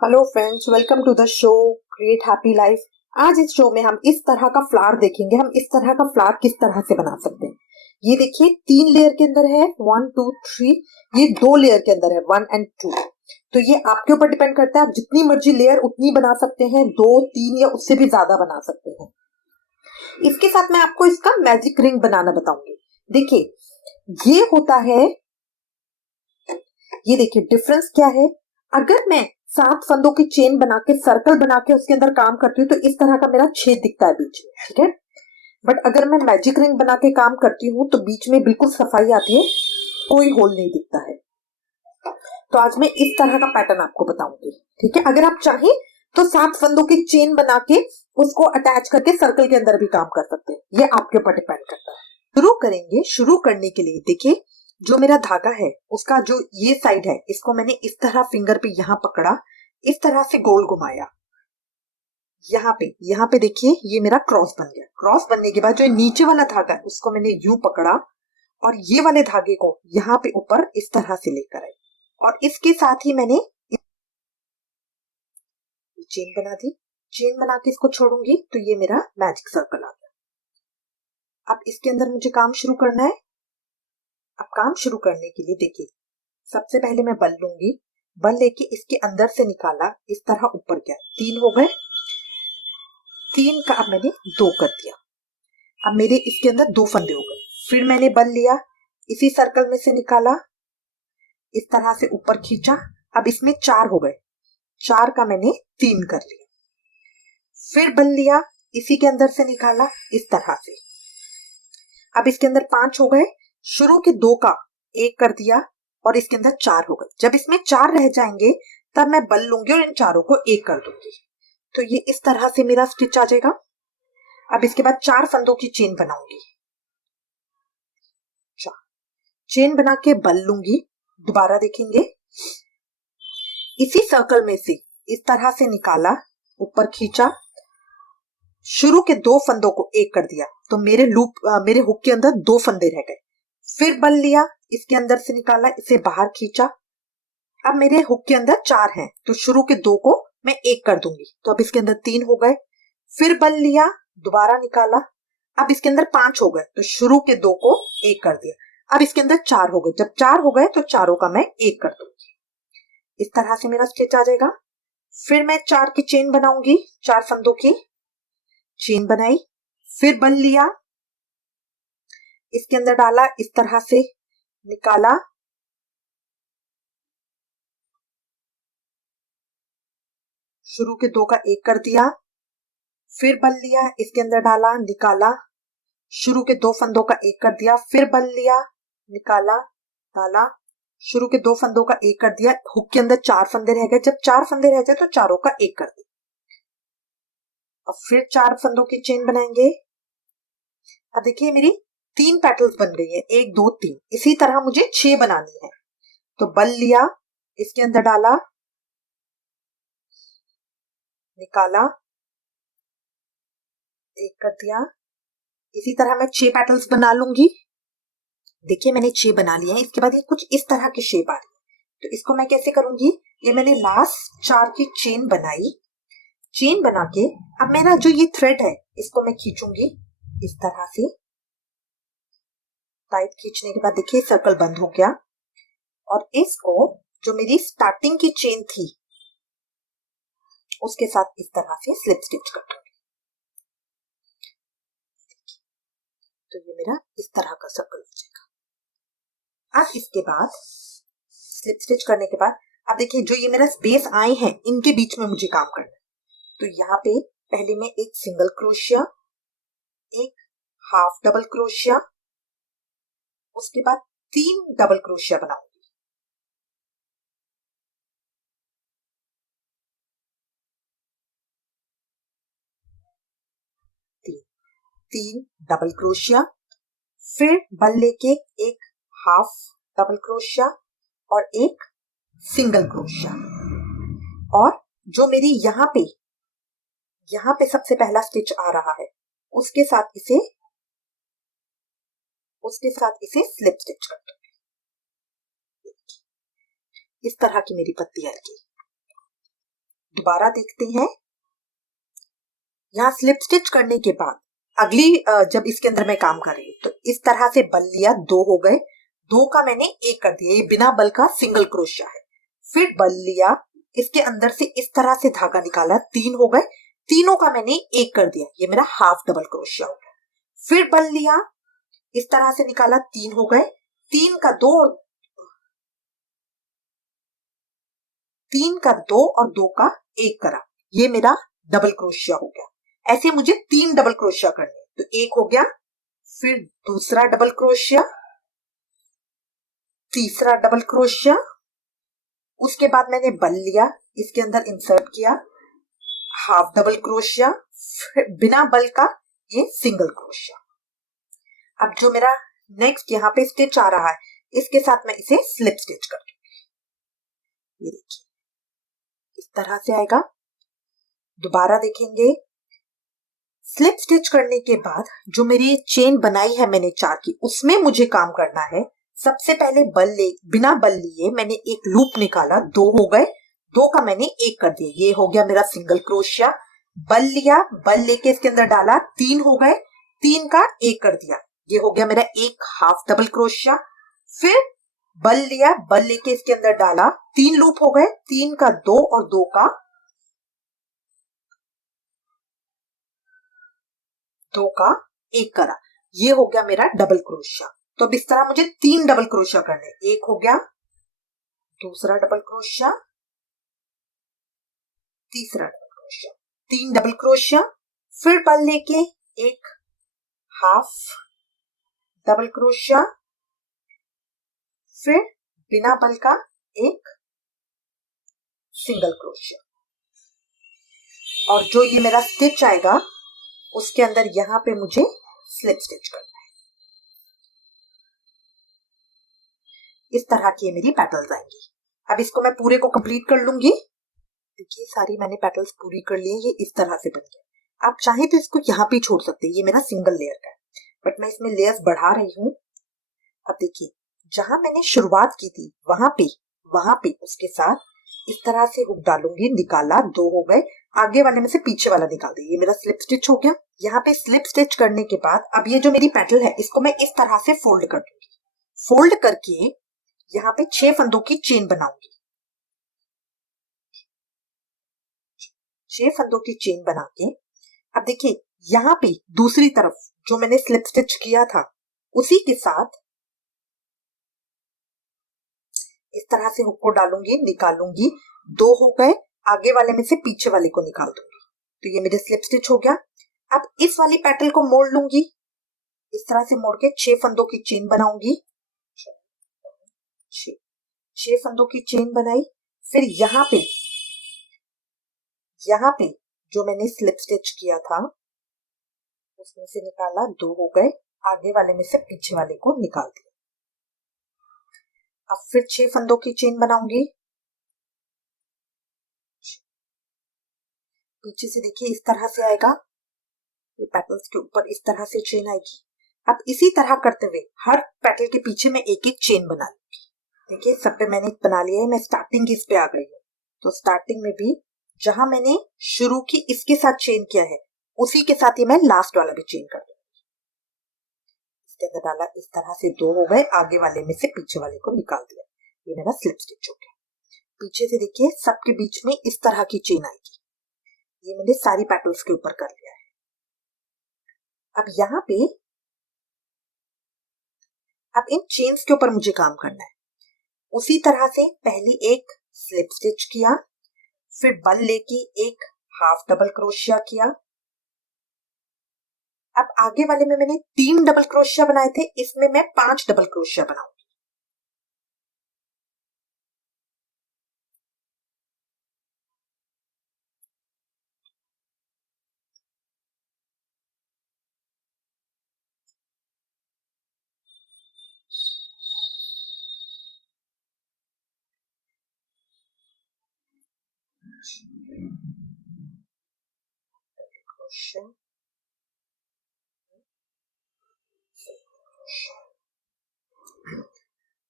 Hello friends, welcome to the show create happy life. आज इस show में हम इस तरह का फ्लावर देखेंगे। हम इस तरह का फ्लावर किस तरह से बना सकते हैं। ये देखिए 3 लेयर के अंदर है, 1 2 3। ये 2 लेयर के अंदर है, 1 और 2। तो ये आपके ऊपर डिपेंड करता है, आप जितनी मर्जी लेयर उतनी बना सकते हैं, 2 3 या उससे भी ज्यादा बना सकते हैं। इसके साथ मैं आपको इसका मैजिक रिंग बनाना बताऊंगी। देखिए ये होता है, ये देखिए डिफरेंस क्या है। अगर मैं 7 फंदों की चेन बना के सर्कल बना के उसके अंदर काम करती हूँ तो इस तरह का मेरा छेद दिखता है बीच में, ठीक है। बट अगर मैं मैजिक रिंग बना के काम करती हूँ तो बीच में बिल्कुल सफाई आती है, कोई होल नहीं दिखता है। तो आज मैं इस तरह का पैटर्न आपको बताऊंगी, ठीक है। अगर आप चाहें तो 7 फंदों की चेन बना के उसको अटैच करके सर्कल के अंदर भी काम कर सकते हैं, ये आपके ऊपर डिपेंड करता है। शुरू करेंगे। शुरू करने के लिए देखिए, जो मेरा धागा है उसका जो ये साइड है, इसको मैंने इस तरह फिंगर पे यहाँ पकड़ा, इस तरह से गोल घुमाया। यहाँ पे देखिए ये मेरा क्रॉस बन गया। क्रॉस बनने के बाद जो नीचे वाला धागा है उसको मैंने यूं पकड़ा और ये वाले धागे को यहाँ पे ऊपर इस तरह से लेकर आई और इसके साथ ही मैंने चेन बना दी। चेन बना के इसको छोड़ूंगी तो ये मेरा मैजिक सर्कल आ गया। अब इसके अंदर मुझे काम शुरू करना है। अब काम शुरू करने के लिए देखिए, सबसे पहले मैं बल लूंगी। बल लेके इसके अंदर से निकाला, इस तरह ऊपर गया, 3 हो गए। 3 का अब मैंने 2 कर दिया। अब मेरे इसके अंदर 2 फंदे हो गए। फिर मैंने बल लिया, इसी सर्कल में से निकाला, इस तरह से ऊपर खींचा। अब इसमें 4 हो गए। 4 का मैंने 3 कर लिया। फिर बल लिया, इसी के अंदर से निकाला, इस तरह से। अब इसके अंदर 5 हो गए। शुरू के 2 का 1 कर दिया और इसके अंदर 4 हो गए। जब इसमें 4 रह जाएंगे तब मैं बल लूंगी और इन चारों को 1 कर दूंगी। तो ये इस तरह से मेरा स्टिच आ जाएगा। अब इसके बाद 4 फंदों की चेन बनाऊंगी। चेन बना के बल लूंगी। दोबारा देखेंगे, इसी सर्कल में से इस तरह से निकाला, ऊपर खींचा, शुरू के 2 फंदों को 1 कर दिया तो मेरे हुक के अंदर 2 फंदे रह गए। फिर बल लिया, इसके अंदर से निकाला, इसे बाहर खींचा। अब मेरे हुक के अंदर 4 हैं तो शुरू के 2 को मैं 1 कर दूंगी, तो अब इसके अंदर 3 हो गए। फिर बल लिया, दोबारा निकाला, अब इसके अंदर 5 हो गए तो शुरू के 2 को 1 कर दिया। अब इसके अंदर 4 हो गए। जब 4 हो गए तो चारों का मैं 1 कर दूंगी। इस तरह से मेरा स्टिच आ जाएगा। फिर मैं 4 की चेन बनाऊंगी। 4 फंदों की चेन बनाई, फिर बल लिया, इसके अंदर डाला, इस तरह से निकाला, शुरू के 2 का 1 कर दिया। फिर बल लिया, इसके अंदर डाला, निकाला, शुरू के 2 फंदों का 1 कर दिया। फिर बल लिया, निकाला, डाला, शुरू के 2 फंदों का 1 कर दिया। हुक के अंदर 4 फंदे रह गए। जब 4 फंदे रह जाए तो चारों का 1 कर दिया। अब फिर 4 फंदों की चेन बनाएंगे। अब देखिए मेरी 3 पेटल्स बन गई है, 1 2 3। इसी तरह मुझे 6 बनानी है। तो बल लिया, इसके अंदर डाला, निकाला, 1 कर दिया। इसी तरह मैं 6 पेटल्स बना लूंगी। देखिए मैंने 6 बना लिए हैं। इसके बाद ये कुछ इस तरह की शेप आ रही है, तो इसको मैं कैसे करूंगी। ये मैंने लास्ट 4 की चेन बनाई। चेन बना के अब मेरा जो ये थ्रेड है इसको मैं खींचूंगी इस तरह से। टाइट खींचने के बाद देखिए सर्कल बंद हो गया और इसको जो मेरी स्टार्टिंग की चेन थी उसके साथ इस तरह से स्लिप स्टिच कर दूंगी। तो ये मेरा इस तरह का सर्कल हो जाएगा। अब इसके बाद स्लिप स्टिच करने के बाद अब देखिए जो ये मेरा स्पेस आए हैं इनके बीच में मुझे काम करना है। तो यहाँ पे पहले मैं एक सिंगल क्रोशिया, एक हाफ डबल क्रोशिया, उसके बाद 3 डबल क्रोशिया बनाऊंगी। 3 डबल क्रोशिया, फिर बल लेके एक हाफ डबल क्रोशिया और एक सिंगल क्रोशिया। और जो मेरी यहाँ पे सबसे पहला स्टिच आ रहा है उसके साथ इसे स्लिप स्टिच कर दूंगी। इस तरह की मेरी पत्ती आएगी। दोबारा देखते हैं। यहाँ स्लिप स्टिच करने के बाद अगली जब इसके अंदर मैं काम कर रही हूँ तो इस तरह से बल लिया, 2 हो गए, 2 का मैंने 1 कर दिया, ये बिना बल का सिंगल क्रोशिया है। फिर बल लिया, इसके अंदर से इस तरह से धागा निकाला, 3 हो गए, तीनों का मैंने 1 कर दिया, ये मेरा हाफ डबल क्रोशिया हो गया। फिर बल लिया, इस तरह से निकाला, 3 हो गए, 3 का 2 और 2 का 1 करा, ये मेरा डबल क्रोशिया हो गया। ऐसे मुझे 3 डबल क्रोशिया करने, तो 1 हो गया, फिर दूसरा डबल क्रोशिया, तीसरा डबल क्रोशिया, उसके बाद मैंने बल लिया, इसके अंदर इंसर्ट किया, हाफ डबल क्रोशिया, बिना बल का ये सिंगल क्रोशिया। अब जो मेरा नेक्स्ट यहाँ पे स्टिच आ रहा है, इसके साथ मैं इसे स्लिप स्टिच कर दूंगी। ये देखिए इस तरह से आएगा। दोबारा देखेंगे, स्लिप स्टिच करने के बाद जो मेरी चेन बनाई है मैंने 4 की, उसमें मुझे काम करना है। सबसे पहले बिना बल लिए मैंने एक लूप निकाला, 2 हो गए, 2 का मैंने 1 कर दिया, ये हो गया मेरा सिंगल क्रोशिया। बल लिया, बल लेके इसके अंदर डाला, 3 हो गए, 3 का 1 कर दिया, ये हो गया मेरा एक हाफ डबल क्रोशिया। फिर बल लिया, बल लेके इसके अंदर डाला, 3 लूप हो गए, 3 का 2 और 2 का 1 करा, ये हो गया मेरा डबल क्रोशिया। तो अब इस तरह मुझे 3 डबल क्रोशिया करने, एक हो गया, दूसरा डबल क्रोशिया, तीसरा डबल क्रोशिया, 3 डबल क्रोशिया, फिर बल लेके एक हाफ डबल क्रोशिया, फिर बिना बल का एक सिंगल क्रोशिया। और जो ये मेरा स्टिच आएगा उसके अंदर यहाँ पे मुझे स्लिप स्टिच करना है। इस तरह की मेरी पेटल्स आएंगी। अब इसको मैं पूरे को कंप्लीट कर लूंगी। देखिए सारी मैंने पेटल्स पूरी कर ली, ये इस तरह से बन गया। आप चाहे तो इसको यहाँ पे छोड़ सकते हैं, ये मेरा सिंगल लेयर का है, बट मैं इसमें लेयर्स बढ़ा रही हूँ। अब देखिए जहां मैंने शुरुआत की थी वहां पे उसके साथ इस तरह से हुक डालूंगी, निकाला, 2 हो गए, आगे वाले में से पीछे वाला निकाल दिया, ये मेरा स्लिप स्टिच हो गया। यहाँ पे स्लिप स्टिच करने के बाद अब ये जो मेरी पेटल है इसको मैं इस तरह से फोल्ड कर दूंगी। फोल्ड करके यहाँ पे 6 फंदों की चेन बनाऊंगी। 6 फंदों की चेन बना के अब देखिए यहाँ पे दूसरी तरफ जो मैंने स्लिप स्टिच किया था उसी के साथ इस तरह से हुक को डालूंगी, निकालूंगी, 2 हो गए, आगे वाले में से पीछे वाले को निकाल दूंगी, तो ये मेरे स्लिप स्टिच हो गया। अब इस वाली पेटल को मोड़ लूंगी, इस तरह से मोड़ के 6 फंदों की चेन बनाऊंगी, 6 फंदों की चेन बनाई। फिर यहाँ पे जो मैंने स्लिप स्टिच किया था उसमें से निकाला, 2 हो गए, आगे वाले में से पीछे वाले को निकाल दिया। अब फिर 6 फंदों की चेन बनाऊंगी, पीछे से देखिए इस तरह से आएगा, ये पेटल्स के ऊपर इस तरह से चेन आएगी। अब इसी तरह करते हुए हर पेटल के पीछे मैं एक एक चेन बना लूंगी। देखिए सब पे मैंने बना लिया है, मैं स्टार्टिंग की इस पे आ गई हूँ। तो स्टार्टिंग में भी जहां मैंने शुरू की इसके साथ चेन किया है उसी के साथ ही मैं लास्ट वाला भी चेन कर दूंगी। इसके अंदर डाला, इस तरह से 2 हो गए, आगे वाले में से पीछे वाले को निकाल दिया, ये मेरा स्लिप स्टिच हो गया। पीछे से देखिए सबके बीच में इस तरह की चेन आएगी, ये मैंने सारी पेटल्स के ऊपर कर लिया है। अब यहाँ पे अब इन चेन्स के ऊपर मुझे काम करना है। उसी तरह से पहले एक स्लिप स्टिच किया, फिर बल लेके एक हाफ डबल क्रोशिया किया। अब आगे वाले में मैंने 3 डबल क्रोशिया बनाए थे, इसमें मैं 5 डबल क्रोशिया बनाऊंगी।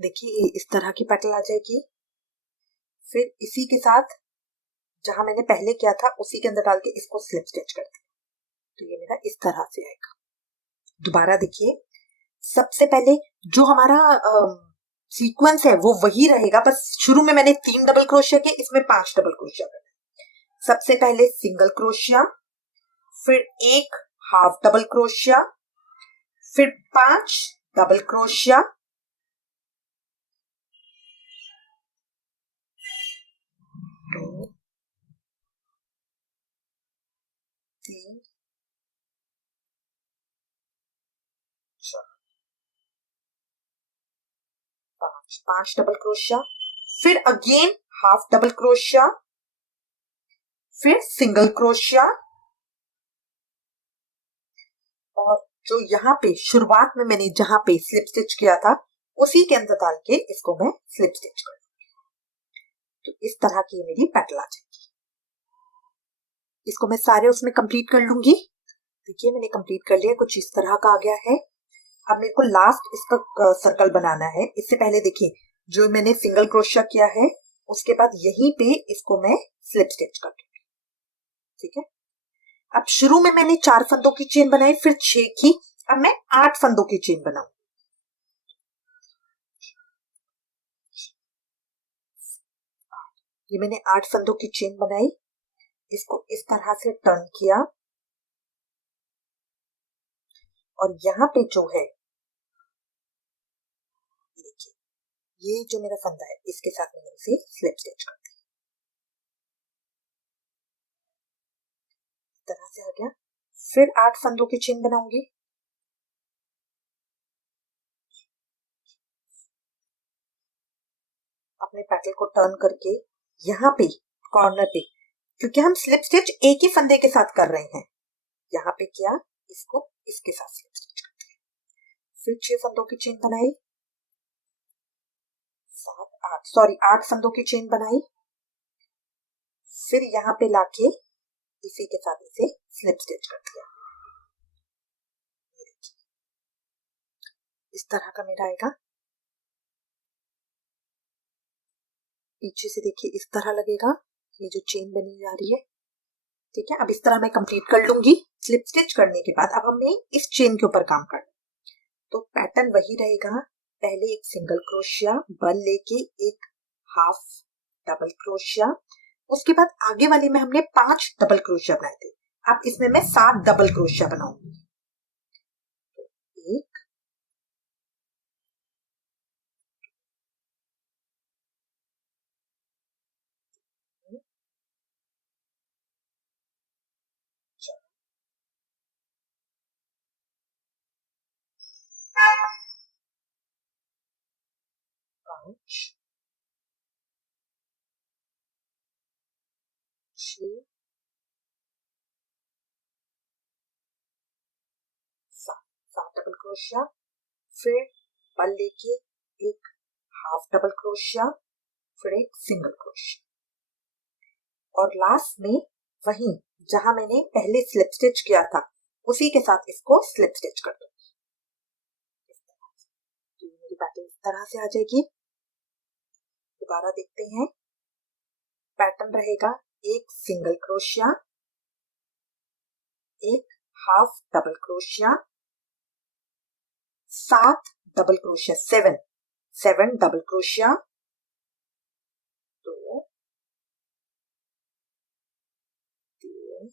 देखिए इस तरह की पेटल आ जाएगी। फिर इसी के साथ जहां मैंने पहले किया था उसी के अंदर डाल के इसको स्लिप स्टिच कर दिया। तो ये मेरा इस तरह से आएगा। दोबारा देखिए, सबसे पहले जो हमारा सीक्वेंस है वो वही रहेगा, बस शुरू में मैंने 3 डबल क्रोशिया किए, इसमें 5 डबल क्रोशिया करना। सबसे पहले सिंगल क्रोशिया, फिर एक हाफ डबल क्रोशिया, फिर 5 डबल क्रोशिया, 2 3 4 5 डबल क्रोशिया, फिर अगेन हाफ डबल क्रोशिया, फिर सिंगल क्रोशिया, और जो यहाँ पे शुरुआत में मैंने जहां पे स्लिप स्टिच किया था उसी के अंदर डाल के इसको मैं स्लिप स्टिच कर दूंगी। तो इस तरह की मेरी पेटल आ जाएगी। इसको मैं सारे उसमें कंप्लीट कर लूंगी। देखिए मैंने कंप्लीट कर लिया, कुछ इस तरह का आ गया है। अब मेरे को लास्ट इसका सर्कल बनाना है। इससे पहले देखिए, जो मैंने सिंगल क्रोशिया किया है उसके बाद यहीं पे इसको मैं स्लिप स्टिच कर दूंगी। ठीक है, अब शुरू में मैंने 4 फंदों की चेन बनाई, फिर 6 की, अब मैं 8 फंदों की चेन बनाऊं। ये मैंने 8 फंदों की चेन बनाई, इसको इस तरह से टर्न किया, और यहाँ पे जो है देखिए, ये जो मेरा फंदा है इसके साथ मैंने इसे स्लिप स्टिच कर दिया। इस तरह से आ गया। फिर 8 फंदों की चेन बनाऊंगी। अपने पैटल को टर्न करके यहाँ पे कॉर्नर पे, क्योंकि हम स्लिप स्टिच एक ही फंदे के साथ कर रहे हैं, यहाँ पे किया, इसको इसके साथ स्लिप स्टिच कर दिया। फिर 6 फंदों की चेन बनाई, 8 फंदों की चेन बनाई, फिर यहाँ पे लाके इसी के साथ इसे स्लिप स्टिच कर दिया। इस तरह का मेरा आएगा। पीछे से देखिए इस तरह लगेगा, ये जो चेन बनी जा रही है। ठीक है, अब इस तरह मैं कंप्लीट कर लूंगी। स्लिप स्टिच करने के बाद अब हमें इस चेन के ऊपर काम करना, तो पैटर्न वही रहेगा। पहले एक सिंगल क्रोशिया, बल लेके एक हाफ डबल क्रोशिया, उसके बाद आगे वाले में हमने 5 डबल क्रोशिया बनाए थे, अब इसमें मैं 7 डबल क्रोशिया बनाऊंगी। एक, 5 6 7 डबल क्रोशिया, फिर बल लेके एक हाफ डबल क्रोशिया, फिर एक सिंगल क्रोशिया, और लास्ट में वही जहां मैंने पहले स्लिप स्टिच किया था उसी के साथ इसको स्लिप स्टिच कर दूंगी। तो मेरी पैटर्न इस तरह से आ जाएगी। दोबारा देखते हैं। पैटर्न रहेगा एक सिंगल क्रोशिया, एक half double crochet, 7 double crochet, 7 double crochet, 2 3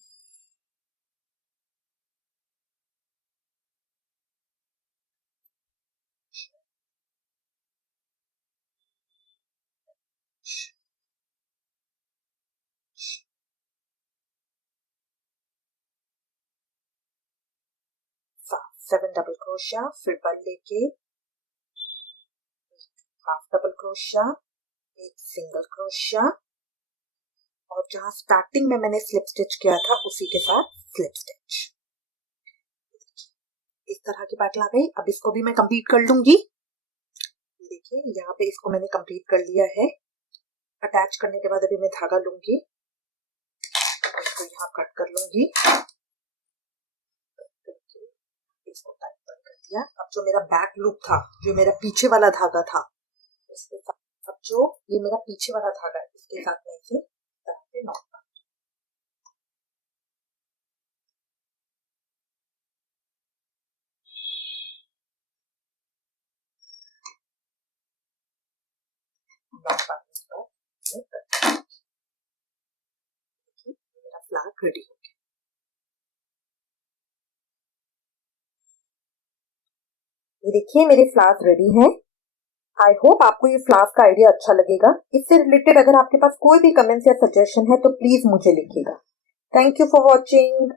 7 double crochet, फिर बल लेके हाफ डबल क्रोशिया, एक सिंगल क्रोशिया, और जहां स्टार्टिंग में मैंने स्लिप स्टिच किया था उसी के साथ स्लिप स्टिच। इस तरह की पैटर्न आ गई। अब इसको भी मैं कंप्लीट कर लूंगी। देखिए यहाँ पे इसको मैंने कंप्लीट कर लिया है। अटैच करने के बाद अभी मैं धागा लूंगी, इसको यहाँ कट कर लूंगी, इसको टाइट कर दिया। अब जो मेरा बैक लूप था, जो मेरा पीछे वाला धागा था, इसके साथ अब जो ये मेरा पीछे वाला धागा है इसके साथ मैं इसे नॉट रेडी हो गया। ये देखिए मेरे फ्लावर्स रेडी हैं। आई होप आपको ये फ्लावर्स का आइडिया अच्छा लगेगा। इससे रिलेटेड अगर आपके पास कोई भी कमेंट्स या सजेशन है तो प्लीज मुझे लिखिएगा। Thank you for watching.